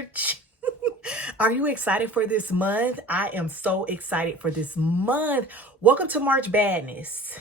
March. Are you excited for this month? I am so excited for this month. Welcome to March Badness.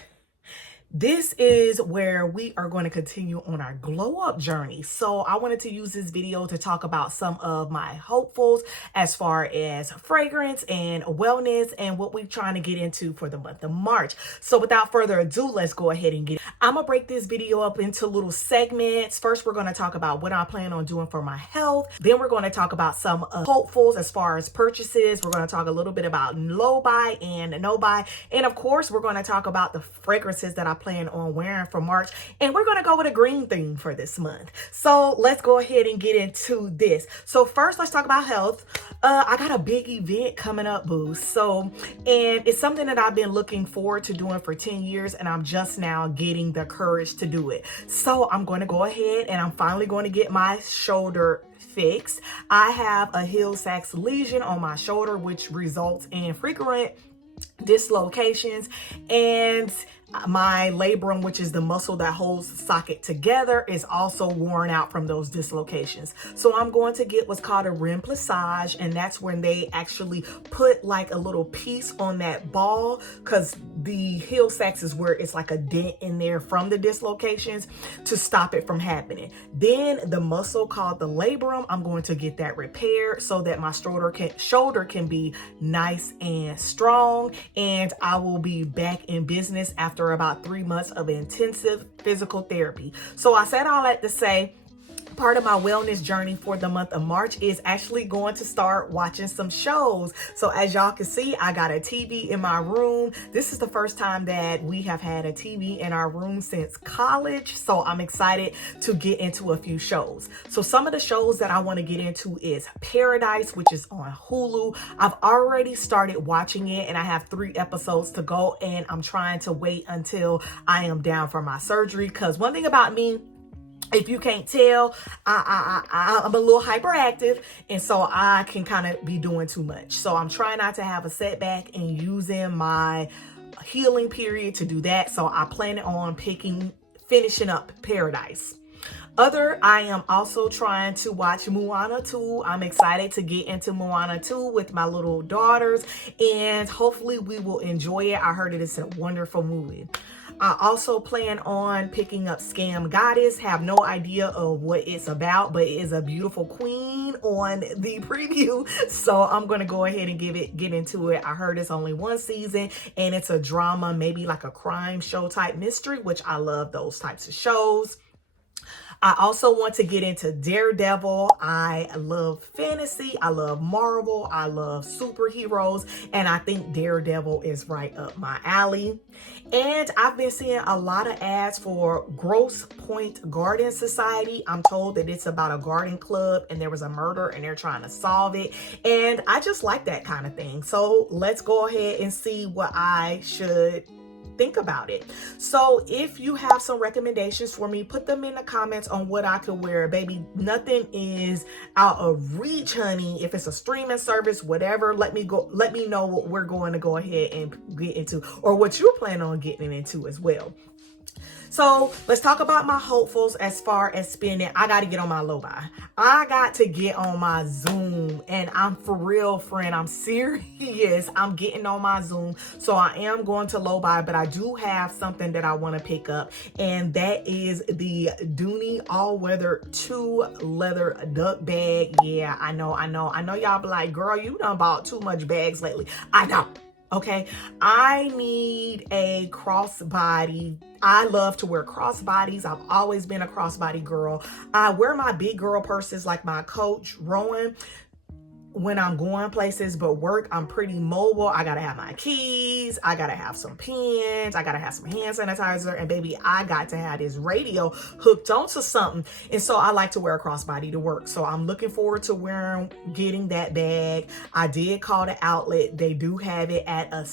This is where we are going to continue on our glow up journey. So I wanted to use this video to talk about some of my hopefuls as far as fragrance and wellness and what we're trying to get into for the month of March. So without further ado, let's go ahead and get I'm gonna break this video up into little segments. First, we're going to talk about what I plan on doing for my health. Then we're going to talk about some hopefuls as far as purchases. We're going to talk a little bit about low buy and no buy. And of course, we're going to talk about the fragrances that I plan on wearing for March. And we're going to go with a green theme for this month. So let's go ahead and get into this. So first, let's talk about health. I got a big event coming up, boo. And it's something that I've been looking forward to doing for 10 years, and I'm just now getting the courage to do it. So I'm going to go ahead and I'm finally going to get my shoulder fixed. I have a Hill-Sachs lesion on my shoulder, which results in frequent dislocations, and my labrum, which is the muscle that holds the socket together, is also worn out from those dislocations. So I'm going to get what's called a remplissage, and that's when they actually put like a little piece on that ball, because the Hill-Sachs is where it's like a dent in there from the dislocations to stop it from happening. Then the muscle called the labrum, I'm going to get that repaired so that my shoulder can be nice and strong, and I will be back in business after about 3 months of intensive physical therapy. So I said all that to say, part of my wellness journey for the month of March is actually going to start watching some shows. So as y'all can see, I got a TV in my room. This is the first time that we have had a TV in our room since college. So I'm excited to get into a few shows. So some of the shows that I want to get into is Paradise, which is on Hulu. I've already started watching it and I have 3 episodes to go, and I'm trying to wait until I am down for my surgery, because one thing about me, if you can't tell, I'm a little hyperactive, and so I can kind of be doing too much. So I'm trying not to have a setback and using my healing period to do that. So I plan on finishing up Paradise. I am also trying to watch Moana 2. I'm excited to get into Moana 2 with my little daughters, and hopefully we will enjoy it. I heard it is a wonderful movie. I also plan on picking up Scam Goddess. Have no idea of what it's about, but it is a beautiful queen on the preview. So I'm going to go ahead and get into it. I heard it's only 1 season and it's a drama, maybe like a crime show type mystery, which I love those types of shows. I also want to get into Daredevil. I love fantasy. I love Marvel. I love superheroes. And I think Daredevil is right up my alley. And I've been seeing a lot of ads for Grosse Pointe Garden Society. I'm told that it's about a garden club and there was a murder and they're trying to solve it. And I just like that kind of thing. So let's go ahead and see what I should think about it. So if you have some recommendations for me, put them in the comments on what I could wear. Baby, nothing is out of reach, honey. If it's a streaming service, whatever, let me know what we're going to go ahead and get into, or what you're planning on getting into as well. So let's talk about my hopefuls as far as spending. I got to get on my low buy. I got to get on my Zoom, and I'm for real, friend. I'm serious. I'm getting on my Zoom. So I am going to low buy, but I do have something that I want to pick up, and that is the Dooney All Weather 2 leather duck bag. Yeah, I know y'all be like, girl, you done bought too much bags lately. I know. Okay, I need a crossbody. I love to wear crossbodies. I've always been a crossbody girl. I wear my big girl purses like my Coach Rowan when I'm going places, but work, I'm pretty mobile. I gotta have my keys, I gotta have some pens, I gotta have some hand sanitizer, and baby, I got to have this radio hooked onto something. And so I like to wear a crossbody to work. So I'm looking forward to getting that bag. I did call the outlet. They do have it at a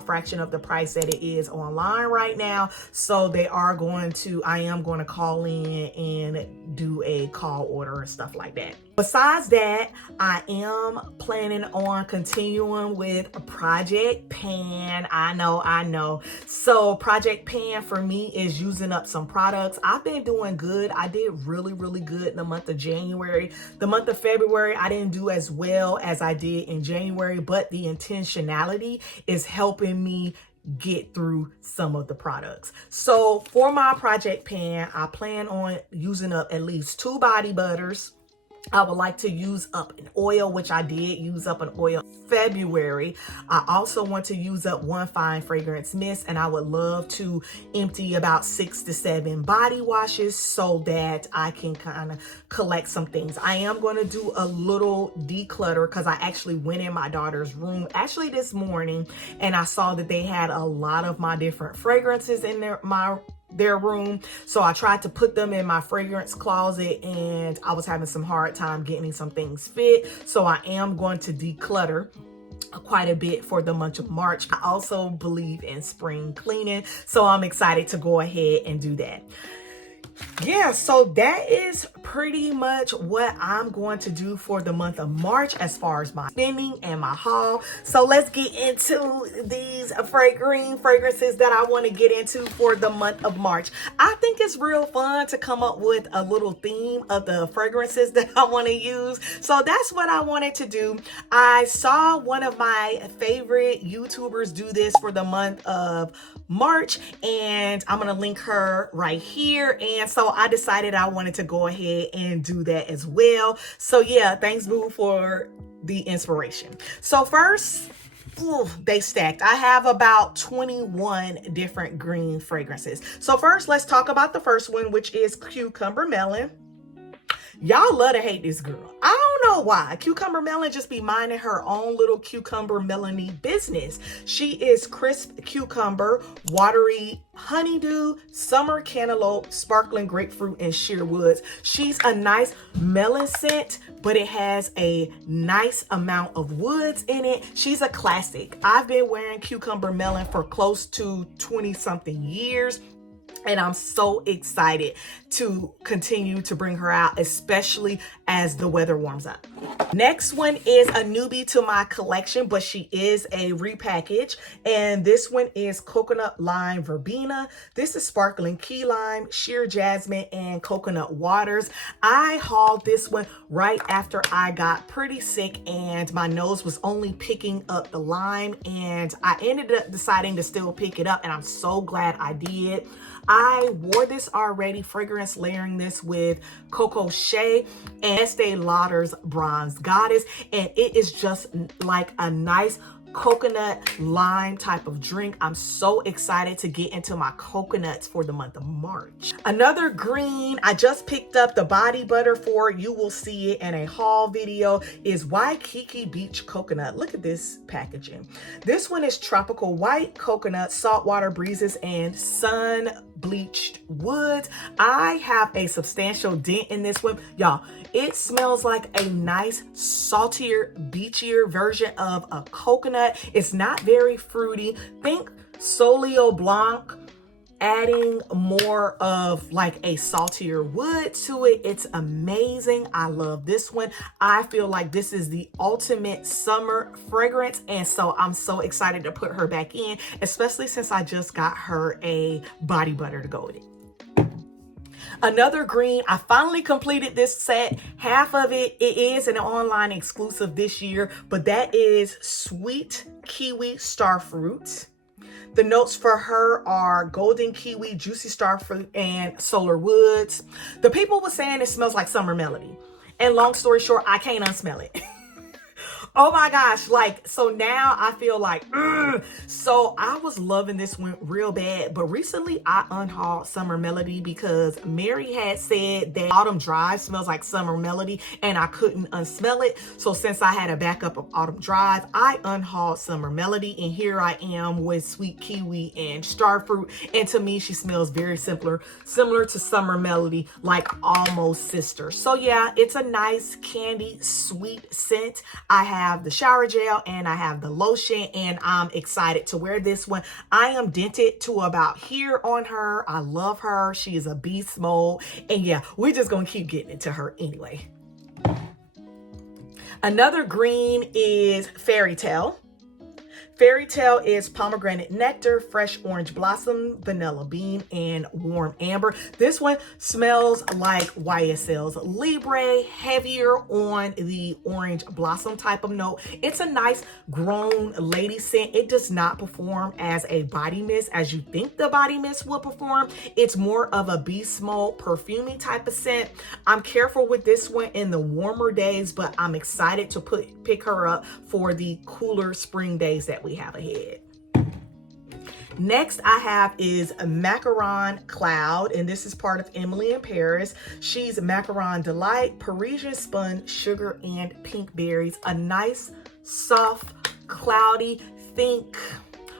fraction of the price that it is online right now. So I am going to call in and do a call order and stuff like that. Besides that, I am planning on continuing with Project Pan. I know. So Project Pan for me is using up some products. I've been doing good. I did really good in the month of January. The month of February, I didn't do as well as I did in January, but the intentionality is helping me get through some of the products. So for my Project Pan, I plan on using up at least 2 body butters. I would like to use up an oil, which I did use up an oil February. I also want to use up 1 fine fragrance mist, and I would love to empty about 6 to 7 body washes so that I can kind of collect some things. I am going to do a little declutter because I actually went in my daughter's room actually this morning, and I saw that they had a lot of my different fragrances in their room. So I tried to put them in my fragrance closet, and I was having some hard time getting some things fit. So I am going to declutter quite a bit for the month of March. I also believe in spring cleaning, so I'm excited to go ahead and do that. Yeah, so that is pretty much what I'm going to do for the month of March as far as my spending and my haul. So let's get into these green fragrances that I want to get into for the month of March. I think it's real fun to come up with a little theme of the fragrances that I want to use. So that's what I wanted to do. I saw one of my favorite YouTubers do this for the month of March, and I'm going to link her right here. And so I decided I wanted to go ahead and do that as well. So yeah, thanks Boo for the inspiration. So first, they stacked. I have about 21 different green fragrances. So first, let's talk about the first one, which is Cucumber Melon. Y'all love to hate this girl. I don't know why. Cucumber Melon just be minding her own little cucumber melony business. She is crisp cucumber, watery honeydew, summer cantaloupe, sparkling grapefruit, and sheer woods. She's a nice melon scent, but it has a nice amount of woods in it. She's a classic. I've been wearing Cucumber Melon for close to 20 something years. And I'm so excited to continue to bring her out, especially as the weather warms up. Next one is a newbie to my collection, but she is a repackage. And this one is Coconut Lime Verbena. This is sparkling key lime, sheer jasmine, and coconut waters. I hauled this one right after I got pretty sick and my nose was only picking up the lime. And I ended up deciding to still pick it up, and I'm so glad I did. I wore this already, fragrance layering this with Coco Shea and Estee Lauder's Bronze Goddess, and it is just like a nice coconut lime type of drink. I'm so excited to get into my coconuts for the month of March. Another green I just picked up the body butter for, you will see it in a haul video, is Waikiki Beach Coconut. Look at this packaging. This one is tropical white coconut, saltwater breezes, and sun bleached woods. I have a substantial dent in this one. Y'all, it smells like a nice saltier, beachier version of a coconut. It's not very fruity. Think Solio Blanc, adding more of like a saltier wood to it. It's amazing. I love this one. I feel like this is the ultimate summer fragrance, and so I'm so excited to put her back in, especially since I just got her a body butter to go with it. Another green, I finally completed this set. Half of it is an online exclusive this year, but that is Sweet Kiwi Starfruit. The notes for her are golden kiwi, juicy starfruit, and solar woods. The people were saying it smells like summer melody. And long story short, I can't unsmell it. Oh my gosh, like, so now I feel like, so I was loving this one real bad, but recently I unhauled Summer Melody because Mary had said that Autumn Drive smells like Summer Melody and I couldn't unsmell it. So since I had a backup of Autumn Drive, I unhauled Summer Melody, and here I am with Sweet Kiwi and Starfruit. And to me, she smells very similar to Summer Melody, like almost sister. So yeah, it's a nice candy sweet scent. I have have the shower gel and I have the lotion, and I'm excited to wear this one. I am dented to about here on her. I love her. She is a beast mode. And yeah, we're just going to keep getting into her anyway. Another green is Fairy Tale. Fairy Tale is pomegranate nectar, fresh orange blossom, vanilla bean, and warm amber. This one smells like YSL's Libre, heavier on the orange blossom type of note. It's a nice grown lady scent. It does not perform as a body mist as you think the body mist will perform. It's more of a beast mode perfumey type of scent. I'm careful with this one in the warmer days, but I'm excited to pick her up for the cooler spring days that we have ahead. Next I have is Macaron Cloud, and this is part of Emily in Paris. She's Macaron Delight, Parisian Spun, Sugar, and Pink Berries. A nice, soft, cloudy, think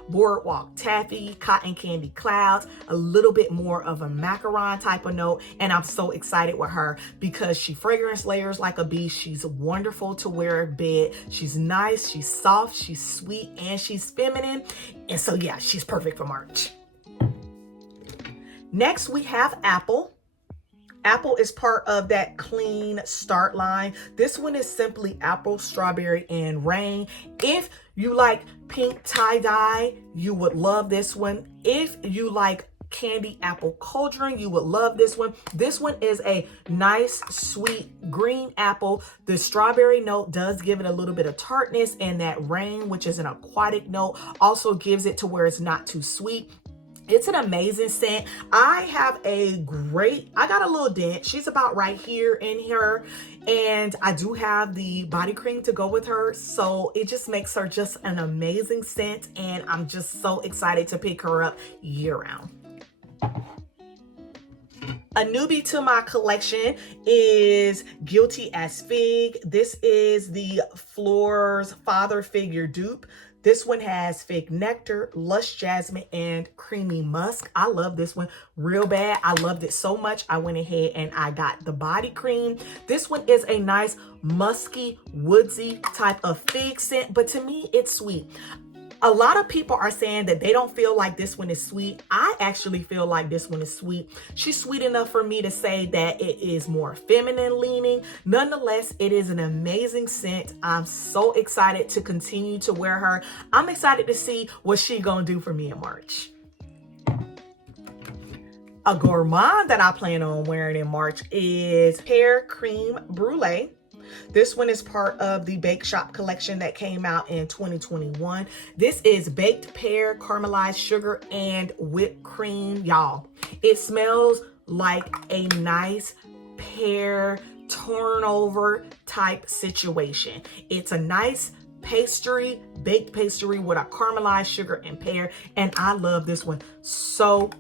boardwalk taffy, cotton candy clouds, a little bit more of a macaron type of note. And I'm so excited with her because she fragrance layers like a bee. She's wonderful to wear in bed. She's nice, she's soft, she's sweet, and she's feminine. And so yeah, she's perfect for March. Next we have Apple. Apple is part of that clean start line. This one is simply apple, strawberry, and rain. If you like pink tie-dye, you would love this one. If you like candy apple cauldron, you would love this one. This one is a nice, sweet green apple. The strawberry note does give it a little bit of tartness, and that rain, which is an aquatic note, also gives it to where it's not too sweet. It's an amazing scent. I got a little dent. She's about right here in her. And I do have the body cream to go with her. So it just makes her just an amazing scent. And I'm just so excited to pick her up year round. A newbie to my collection is Guilty as Fig. This is the Floor's Father Figure dupe. This one has fig nectar, lush jasmine, and creamy musk. I love this one real bad. I loved it so much, I went ahead and I got the body cream. This one is a nice musky, woodsy type of fig scent, but to me, it's sweet. A lot of people are saying that they don't feel like this one is sweet. I actually feel like this one is sweet. She's sweet enough for me to say that it is more feminine leaning. Nonetheless, it is an amazing scent. I'm so excited to continue to wear her. I'm excited to see what she's gonna do for me in March. A gourmand that I plan on wearing in March is Pear Creme Brulee. This one is part of the Bake Shop collection that came out in 2021. This is baked pear, caramelized sugar, and whipped cream, y'all. It smells like a nice pear turnover type situation. It's a nice pastry, baked pastry with a caramelized sugar and pear, and I love this one so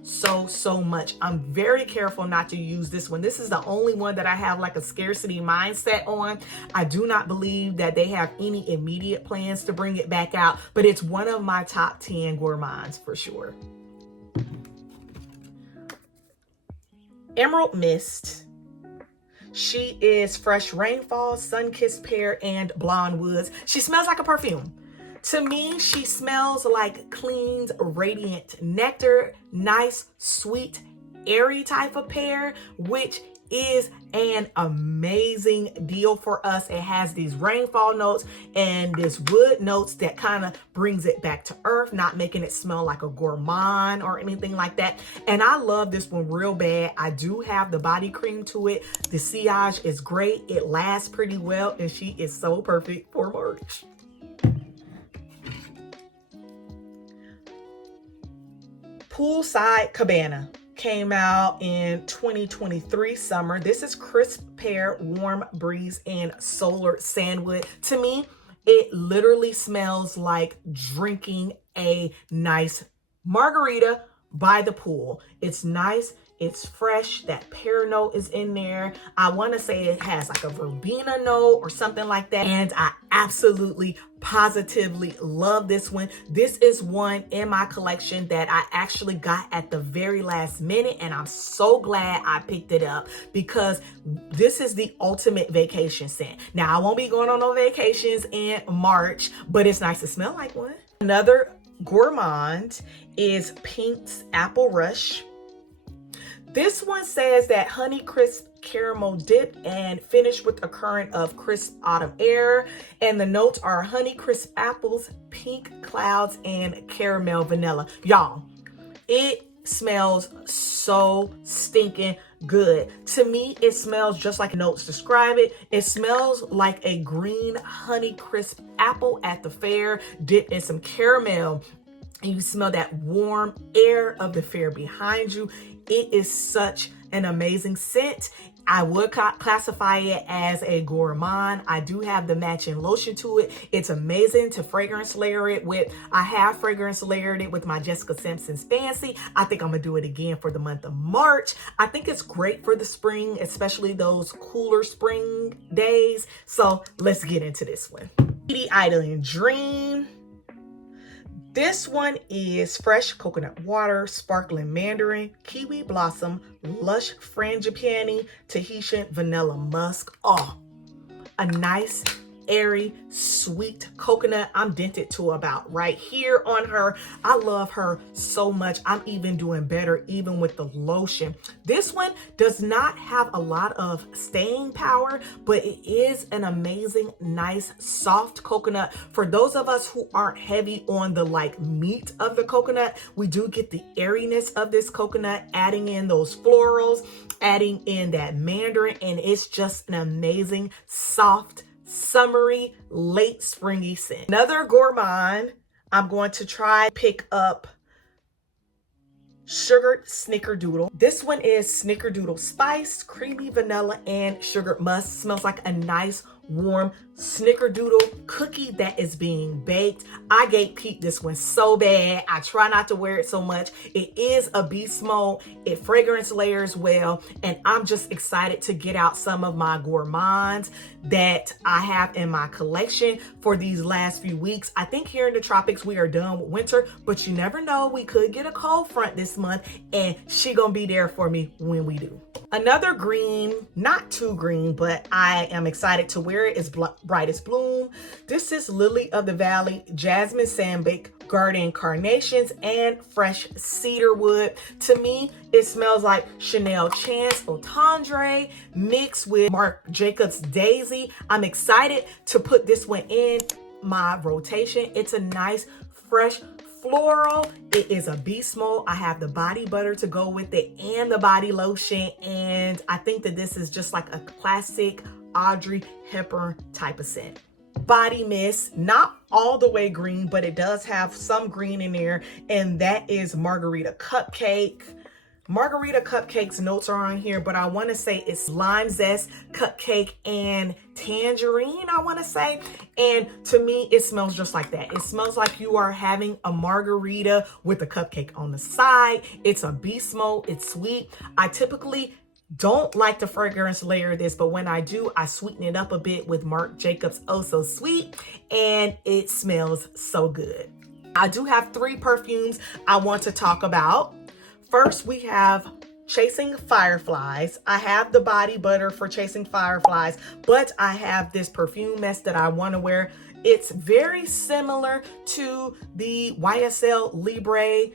much. I'm very careful not to use this one. This is the only one that I have like a scarcity mindset on. I do not believe that they have any immediate plans to bring it back out, but it's one of my top 10 gourmands for sure. Emerald Mist. She is Fresh Rainfall, Sun-Kissed Pear, and Blonde Woods. She smells like a perfume. To me, she smells like clean, radiant nectar, nice, sweet, airy type of pear, which is an amazing deal for us. It has these rainfall notes and this wood notes that kind of brings it back to earth, not making it smell like a gourmand or anything like that. And I love this one real bad. I do have the body cream to it. The sillage is great. It lasts pretty well, and she is so perfect for March. Poolside Cabana came out in 2023 summer. This is Crisp Pear, Warm Breeze, and Solar Sandwood. To me, it literally smells like drinking a nice margarita by the pool. It's nice, It's fresh. That pear note is in there. I want to say it has like a verbena note or something like that. And I absolutely, positively love this one. This is one in my collection that I actually got at the very last minute. And I'm so glad I picked it up because this is the ultimate vacation scent. Now, I won't be going on no vacations in March, but it's nice to smell like one. Another gourmand is Pink's Apple Rush. This one says that honey crisp caramel dip and finished with a current of crisp autumn air. And the notes are honey crisp apples, pink clouds, and caramel vanilla. Y'all, it smells so stinking good. To me, it smells just like notes describe it. It smells like a green honey crisp apple at the fair dipped in some caramel. And you smell that warm air of the fair behind you. It is such an amazing scent. I would classify it as a gourmand. I do have the matching lotion to it. It's amazing to fragrance layer it with. I have fragrance layered it with my Jessica Simpson's Fancy. I think I'm gonna do it again for the month of March. I think it's great for the spring, especially those cooler spring days. So let's get into this one. Lady Idling Dream. This one is fresh coconut water, sparkling mandarin, kiwi blossom, lush frangipani, Tahitian vanilla musk. Oh, a nice, airy, sweet coconut. I'm dented to about right here on her. I love her so much. I'm even doing better even with the lotion. This one does not have a lot of staying power, but it is an amazing, nice, soft coconut. For those of us who aren't heavy on the like meat of the coconut, we do get the airiness of this coconut, adding in those florals, adding in that mandarin, and it's just an amazing, soft, summery, late springy scent. Another gourmand, I'm going to try pick up Sugared Snickerdoodle. This one is Snickerdoodle spice, creamy vanilla, and sugared musk. Smells like a nice, warm Snickerdoodle cookie that is being baked. I gatekeep this one so bad. I try not to wear it so much. It is a beast mode. It fragrance layers well, and I'm just excited to get out some of my gourmands that I have in my collection for these last few weeks. I think here in the tropics we are done with winter, but you never know, we could get a cold front this month, and she gonna be there for me when we do. Another green, not too green, but I am excited to wear it, is Brightest Bloom. This is Lily of the Valley, Jasmine Sandbake, Garden Carnations, and Fresh Cedarwood. To me, it smells like Chanel Chance Otendre mixed with Marc Jacobs Daisy. I'm excited to put this one in my rotation. It's a nice, fresh floral. It is a beast mode. I have the body butter to go with it and the body lotion, and I think that this is just like a classic Audrey Hepburn type of scent. Body Mist, not all the way green, but it does have some green in there, and that is Margarita Cupcake. Margarita Cupcake's notes are on here, but I want to say it's lime zest, cupcake, and tangerine, I want to say. And to me, it smells just like that. It smells like you are having a margarita with a cupcake on the side. It's a beast mode. It's sweet. I typically don't like to fragrance layer this, but when I do, I sweeten it up a bit with Marc Jacobs Oh So Sweet, and it smells so good. I do have 3 perfumes I want to talk about. First, we have Chasing Fireflies. I have the body butter for Chasing Fireflies, but I have this perfume mess that I want to wear. It's very similar to the YSL Libre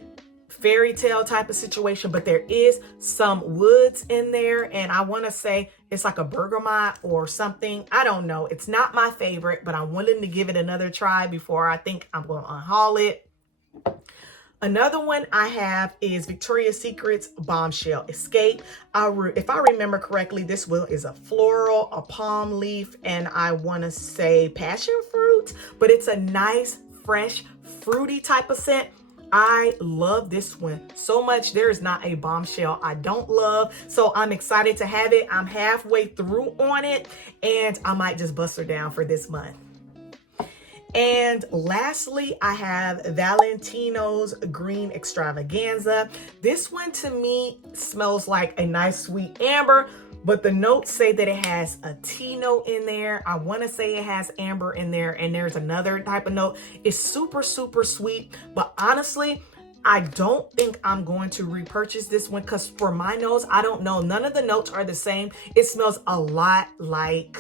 fairy tale type of situation, but there is some woods in there, and I want to say it's like a bergamot or something. I don't know. It's not my favorite, but I'm willing to give it another try before I think I'm going to unhaul it. Another one I have is Victoria's Secret's Bombshell Escape. If I remember correctly, this one is a floral, a palm leaf, and I want to say passion fruit, but it's a nice, fresh, fruity type of scent. I love this one so much. There is not a bombshell I don't love, so I'm excited to have it. I'm halfway through on it, and I might just bust her down for this month. And lastly, I have Valentino's Green Extravaganza. This one to me smells like a nice sweet amber, but the notes say that it has a tea note in there. I want to say it has amber in there, and there's another type of note. It's super, super sweet, but honestly, I don't think I'm going to repurchase this one because for my nose, I don't know. None of the notes are the same. It smells a lot like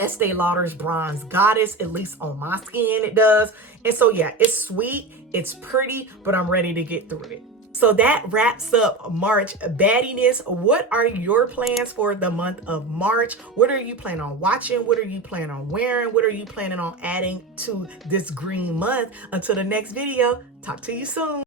Estee Lauder's Bronze Goddess, at least on my skin it does. And so yeah, it's sweet, it's pretty, but I'm ready to get through it. So that wraps up March baddiness. What are your plans for the month of March? What are you planning on watching? What are you planning on wearing? What are you planning on adding to this green month? Until the next video, talk to you soon.